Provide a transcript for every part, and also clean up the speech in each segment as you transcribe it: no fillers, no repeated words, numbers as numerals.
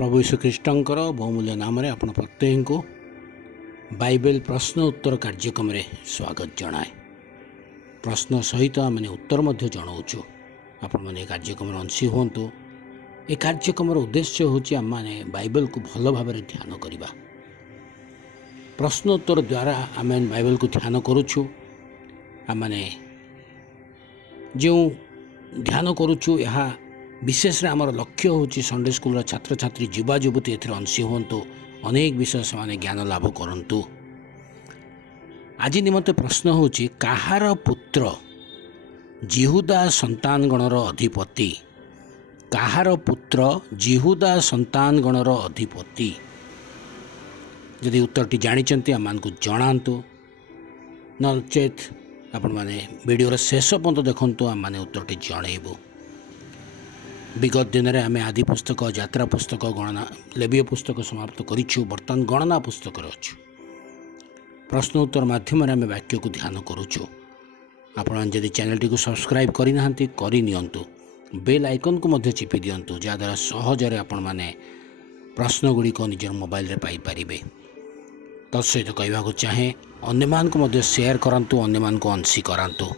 प्रभु यीशु ख्रीष्टंकर बहुमूल्य नाम आपण प्रत्येक को बाइबल प्रश्न उत्तर कार्यक्रम रे स्वागत जनाए। प्रश्न सहित आम उत्तर जनाऊँ। आपण मैंने कार्यक्रम अंशी हूँ। ये कार्यक्रम उद्देश्य हूँ आम मैंने बाइबल को भल भाव ध्यान करवा। प्रश्न उत्तर द्वारा आम बाइबल को ध्यान करुचु। आम मैंने जो ध्यान करुचु यह विशेष आमर लक्ष्य हूँ संडे स्कूल छात्र छात्री युवा युवती एथेर अंशी हूँ। अनेक विषय से ज्ञान लाभ करंतु। आज निमंते प्रश्न हूँ कहार पुत्र जिहुदा संतान गणर अधिपति। कहार पुत्र जिहुदा संतान गणर अधिपति। यदि उत्तरटी जानी आम को जनातु नचेत आपण मैंने वीडियो शेष पर्यंत देखु आम मैंने उत्तरटी जनइबू। विगत दिन में आम आदि पुस्तक यात्रा पुस्तक गणना लेबीय पुस्तक समाप्त करूँ। बर्तमान गणना पुस्तक अच्छु। प्रश्न उत्तर माध्यम आम वाक्य को ध्यान करुचु। आपण जदि चैनल टी सब्सक्राइब करना करनियंतु। बेल आइकन को मध्य चिपी दिंतु जहाँद्वारा सहजरे आपण मैंने प्रश्न गुड़िक निजर मोबाइल रे पाई परिबे। तत्सहित कहवाक चाहे अन्यमान को मध्य शेयर करंतु, अन्यमान को अंशी करांतु।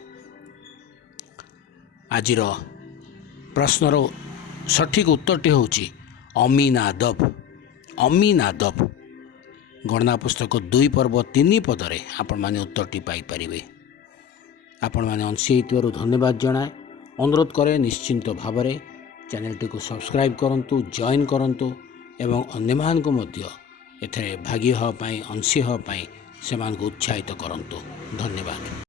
आजिर प्रश्नर सठिक उत्तरटी हूँ अमीनादब। अमीनादब गणना पुस्तक 2 पर्व 3 पदरे आपण माने उत्तरटी पाई परिबे। आपण माने अंशी हेतु धन्यवाद जनाए। अनुरोध करे निश्चिंत भाव में चैनल टी को सब्सक्राइब करंतु, जॉइन करंतु एवं अन्यमान को मध्य एथरे भागी हवा पाई, अंशी हवा पाई सेमान को उत्साहित करंतु। धन्यवाद।